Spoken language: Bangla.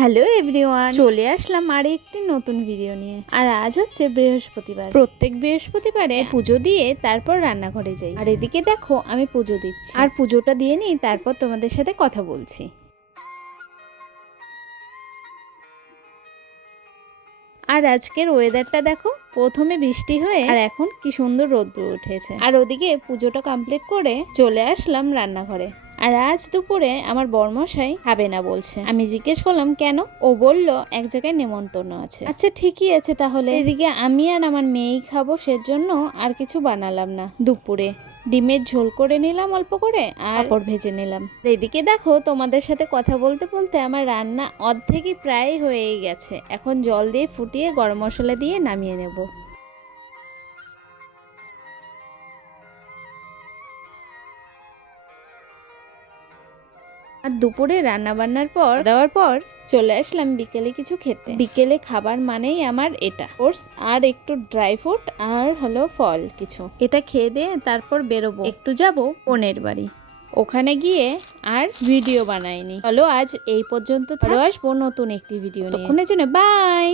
হ্যালো এভরিওয়ান, চলে আসলাম আর একটি নতুন ভিডিও নিয়ে। আর আজ হচ্ছে বৃহস্পতিবার। প্রত্যেক বৃহস্পতিবারে পুজো দিয়ে তারপর রান্নাঘরে যাই। আর এদিকে দেখো আমি পুজো দিচ্ছি, আর পুজোটা দিয়ে নিই, তারপর তোমাদের সাথে কথা বলছি। আর আজকের ওয়েদারটা দেখো, প্রথমে বৃষ্টি হয়ে আর এখন কি সুন্দর রোদ্দুর উঠেছে। আর ওদিকে পুজোটা কমপ্লিট করে চলে আসলাম রান্নাঘরে। আর আজ দুপুরে আমার বরমশাই খাবে না বলছে। আমি জিজ্ঞেস করলাম কেন? ও বলল এক জায়গায় নেমন্তন্ন আছে। আচ্ছা ঠিকই আছে তাহলে। এদিকে আমি আর আমার মেয়েই খাবো, সেজন্য আর কিছু বানালাম না। দুপুরে ডিমের ঝোল করে নিলাম অল্প করে, আর পাঁপড় ভেজে নিলাম। এদিকে দেখো তোমাদের সাথে কথা বলতে বলতে আমার রান্না অর্ধেকই প্রায় হয়েই গেছে। এখন জল দিয়ে ফুটিয়ে গরম মশলা দিয়ে নামিয়ে নেব। আর দুপুরে রান্না বান্নার পর দেওয়ার পর চলে আসলাম বিকেলে কিছু খেতে। বিকেলে খাবার মানেই আমার এটা ওটস আর একটু ড্রাই ফ্রুট আর হলো ফল কিছু। এটা খেয়ে দিয়ে তারপর বেরোবো, একটু যাব বোনের বাড়ি। ওখানে গিয়ে আর ভিডিও বানাইনি। চলো আজ এই পর্যন্ত, আসবো নতুন একটি ভিডিও নিয়ে। ততক্ষণের জন্য বাই।